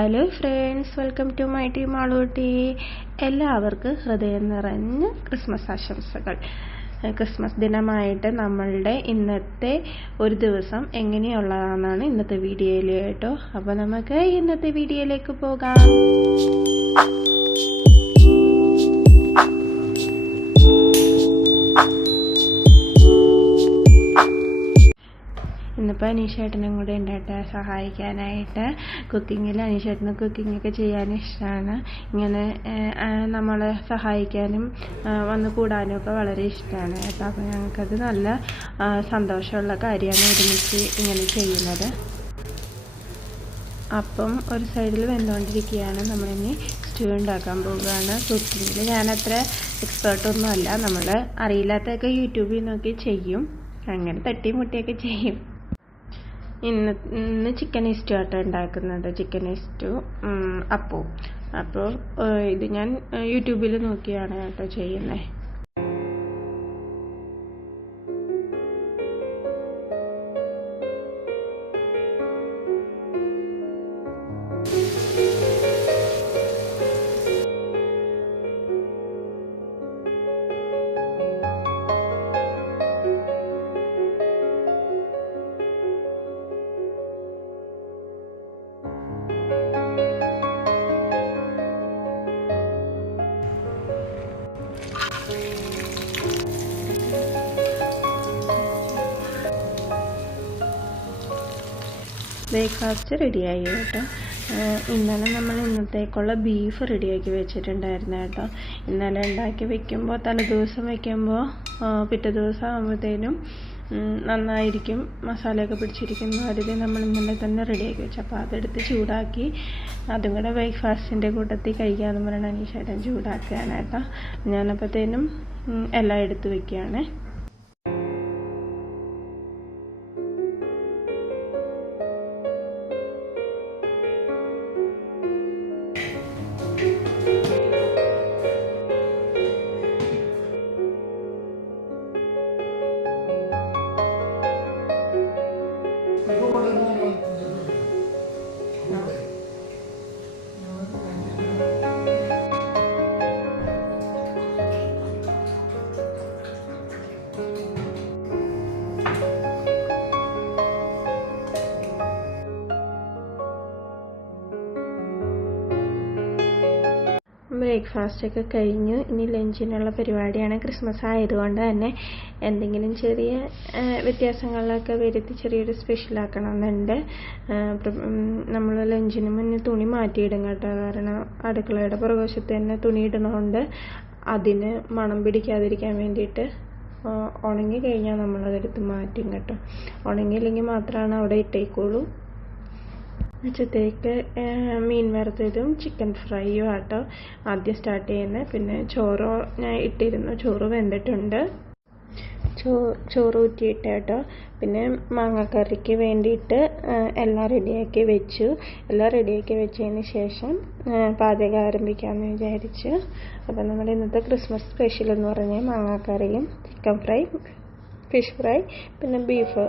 Hello friends, welcome to my team ആളൂട്ടി. എല്ലാവർക്കും ഹൃദയം നിറഞ്ഞ ക്രിസ്മസ് ആശംസകൾ. ക്രിസ്മസ് ദിനമായിട്ട് നമ്മളുടെ ഇന്നത്തെ ഒരു ദിവസം എങ്ങനെയുള്ളതാണെന്നാണ് ഇന്നത്തെ വീഡിയോയിൽ കേട്ടോ. അപ്പോൾ നമുക്ക് ഇന്നത്തെ വീഡിയോയിലേക്ക് പോകാം. ഇന്നിപ്പോൾ അനീഷേട്ടനും കൂടെ ഉണ്ടായിട്ട് സഹായിക്കാനായിട്ട്. അനീഷേട്ടന് കുക്കിങ്ങൊക്കെ ചെയ്യാൻ ഇഷ്ടമാണ്. ഇങ്ങനെ നമ്മളെ സഹായിക്കാനും വന്ന് കൂടാനും ഒക്കെ വളരെ ഇഷ്ടമാണ് കേട്ടോ. അപ്പോൾ ഞങ്ങൾക്കത് നല്ല സന്തോഷമുള്ള കാര്യമാണ് ഒരുമിച്ച് ഇങ്ങനെ ചെയ്യുന്നത്. അപ്പം ഒരു സൈഡിൽ വെന്തുകൊണ്ടിരിക്കുകയാണ്. നമ്മളിനി സ്റ്റൂ ഉണ്ടാക്കാൻ പോവുകയാണ്. കുക്കിങ്ങിൽ ഞാനത്ര എക്സ്പേർട്ടൊന്നും അല്ല. നമ്മൾ അറിയില്ലാത്തൊക്കെ യൂട്യൂബിൽ നോക്കി ചെയ്യും, അങ്ങനെ തട്ടി മുട്ടിയൊക്കെ ചെയ്യും. ഇന്ന് ചിക്കൻ സ്റ്റൂ ആട്ടോ ഉണ്ടാക്കുന്നത്. ചിക്കൻ സ്റ്റൂ അപ്പോൾ ഇത് ഞാൻ യൂട്യൂബിൽ നോക്കിയാണ് കേട്ടോ ചെയ്യുന്നത്. ബ്രേക്ക്ഫാസ്റ്റ് റെഡിയായി കേട്ടോ. ഇന്നലെ നമ്മൾ ഇന്നത്തേക്കുള്ള ബീഫ് റെഡിയാക്കി വെച്ചിട്ടുണ്ടായിരുന്നു കേട്ടോ. ഇന്നലെ ഉണ്ടാക്കി വെക്കുമ്പോൾ തലേദിവസം വയ്ക്കുമ്പോൾ പിറ്റേ ദിവസം ആകുമ്പോഴത്തേനും നന്നായിരിക്കും. മസാലയൊക്കെ പിടിച്ചിരിക്കുന്ന അതിൽ നമ്മൾ ഇന്നലെ തന്നെ റെഡിയാക്കി വെച്ചു. അപ്പോൾ അതെടുത്ത് ചൂടാക്കി അതും കൂടെ ബ്രേക്ക്ഫാസ്റ്റിൻ്റെ കൂട്ടത്തിൽ കഴിക്കാമെന്ന് പറഞ്ഞാൽ അനീഷേട്ടൻ ചൂടാക്കുകയാണ് കേട്ടോ. ഞാനപ്പോഴത്തേനും എല്ലാം എടുത്ത് വയ്ക്കുകയാണ്. ബ്രേക്ക്ഫാസ്റ്റൊക്കെ കഴിഞ്ഞു. ഇനി ലഞ്ചിനുള്ള പരിപാടിയാണ്. ക്രിസ്മസ് ആയതുകൊണ്ട് തന്നെ എന്തെങ്കിലും ചെറിയ വ്യത്യാസങ്ങളിലൊക്കെ വരുത്തി ചെറിയൊരു സ്പെഷ്യലാക്കണമെന്നുണ്ട്. നമ്മൾ ലഞ്ചിന് മുന്നേ തുണി മാറ്റിയിടും കേട്ടോ. കാരണം അടുക്കളയുടെ പുറകുവശത്ത് തന്നെ തുണി ഇടുന്നതുകൊണ്ട് അതിന് മണം പിടിക്കാതിരിക്കാൻ വേണ്ടിയിട്ട് ഉണങ്ങി കഴിഞ്ഞാൽ നമ്മളതെടുത്ത് മാറ്റും കേട്ടോ. ഉണങ്ങിയില്ലെങ്കിൽ മാത്രമാണ് അവിടെ ഇട്ടേക്കുള്ളൂ. ഉച്ചത്തേക്ക് മീൻ വറുത്തതും ചിക്കൻ ഫ്രൈയും ആട്ടോ ആദ്യം സ്റ്റാർട്ട് ചെയ്യുന്നത്. പിന്നെ ചോറ് ഞാൻ ഇട്ടിരുന്നു, ചോറ് വെന്തിട്ടുണ്ട്. ചോറ് ഊറ്റിയിട്ട് കേട്ടോ. പിന്നെ മാങ്ങാക്കറിക്ക് വേണ്ടിയിട്ട് എല്ലാം റെഡിയാക്കി വെച്ചു. എല്ലാം റെഡിയാക്കി വെച്ചതിന് ശേഷം പാചകം ആരംഭിക്കാമെന്ന് വിചാരിച്ചു. അപ്പോൾ നമ്മുടെ ഇന്നത്തെ ക്രിസ്മസ് സ്പെഷ്യൽ എന്ന് പറഞ്ഞാൽ മാങ്ങാക്കറിയും ചിക്കൻ ഫ്രൈ, ഫിഷ് ഫ്രൈ, പിന്നെ ബീഫ്.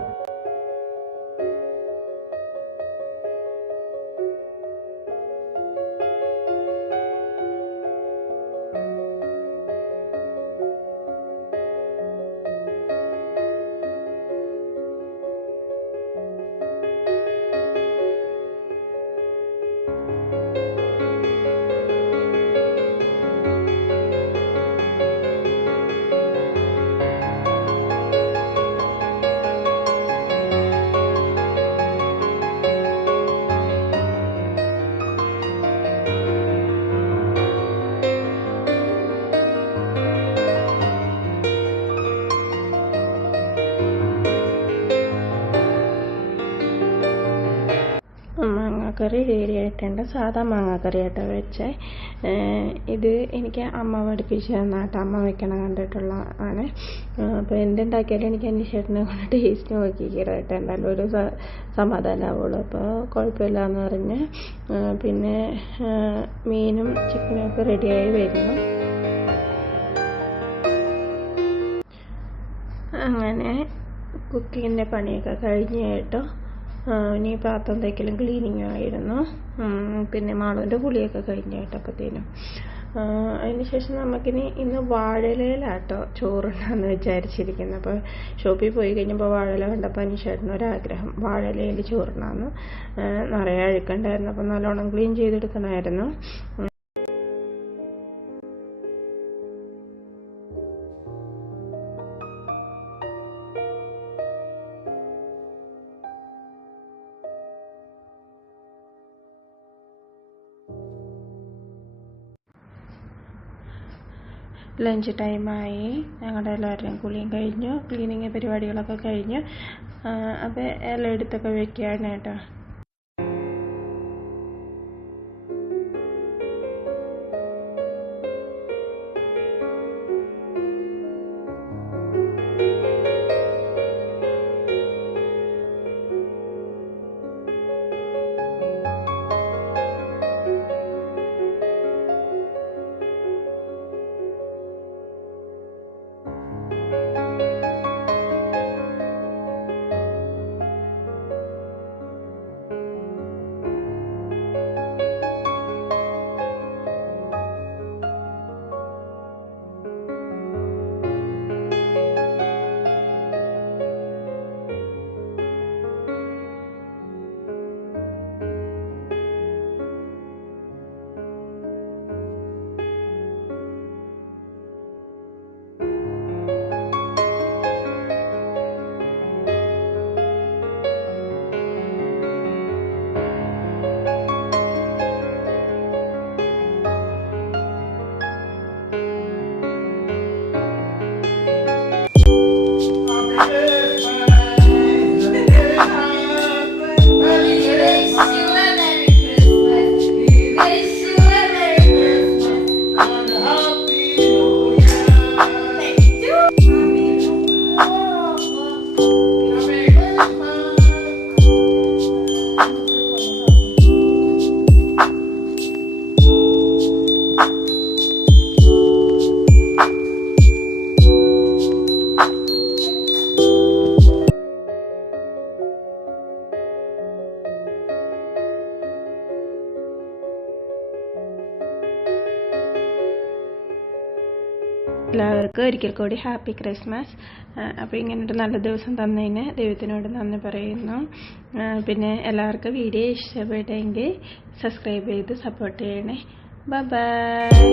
മാങ്ങാക്കറി റെഡിയായിട്ടുണ്ട്. സാധാ മാങ്ങാക്കറി ആട്ടോ വെച്ചേ. ഇത് എനിക്ക് അമ്മ പഠിപ്പിച്ച് തന്നാട്ടോ. അമ്മ വെക്കണം കണ്ടിട്ടുള്ള ആണ്. അപ്പോൾ എന്തുണ്ടാക്കിയാലും എനിക്ക് അനീഷേട്ടനെ കൊണ്ട് ടേസ്റ്റ് നോക്കിക്കിടായിട്ട് എന്തായാലും ഒരു സമാധാനമാവുള്ളൂ. അപ്പോൾ കുഴപ്പമില്ല എന്ന് പറഞ്ഞ് പിന്നെ മീനും ചിക്കനും ഒക്കെ റെഡിയായി വരുന്നു. അങ്ങനെ കുക്കിങ്ങിൻ്റെ പണിയൊക്കെ കഴിഞ്ഞ് കേട്ടോ. ഇനി പാത്രം തേക്കലും ക്ലീനിങ്ങും ആയിരുന്നു. പിന്നെ മാളുവിൻ്റെ കുളിയൊക്കെ കഴിഞ്ഞിട്ടപ്പോഴത്തേനും അതിനുശേഷം നമുക്കിനി ഇന്ന് വാഴയിലയിലാട്ടോ ചോറുണ്ടാന്ന് വിചാരിച്ചിരിക്കുന്നത്. അപ്പോൾ ഷോപ്പിൽ പോയി കഴിഞ്ഞപ്പോൾ വാഴയില കണ്ടപ്പോൾ അനീഷേട്ടനൊരാഗ്രഹം വാഴയിലയിൽ ചോറുണ്ടാന്ന്. നിറയെ അഴുക്കുണ്ടായിരുന്നു, അപ്പോൾ നല്ലോണം ക്ലീൻ ചെയ്തെടുക്കണമായിരുന്നു. ലഞ്ച് ടൈമായി. ഞങ്ങളുടെ എല്ലാവരുടെയും കുളിയും കഴിഞ്ഞു, ക്ലീനിങ് പരിപാടികളൊക്കെ കഴിഞ്ഞു. അപ്പോൾ എല്ലാം എടുത്തൊക്കെ വെക്കുകയാണ് കേട്ടോ. എല്ലാവർക്കും ഒരിക്കൽ കൂടി ഹാപ്പി ക്രിസ്മസ്. അപ്പോൾ ഇങ്ങനൊരു നല്ല ദിവസം തന്നതിന് ദൈവത്തിനോട് നന്ദി പറയുന്നു. പിന്നെ എല്ലാവർക്കും വീഡിയോ ഇഷ്ടപ്പെട്ടെങ്കിൽ സബ്സ്ക്രൈബ് ചെയ്ത് സപ്പോർട്ട് ചെയ്യണേ. ബൈ.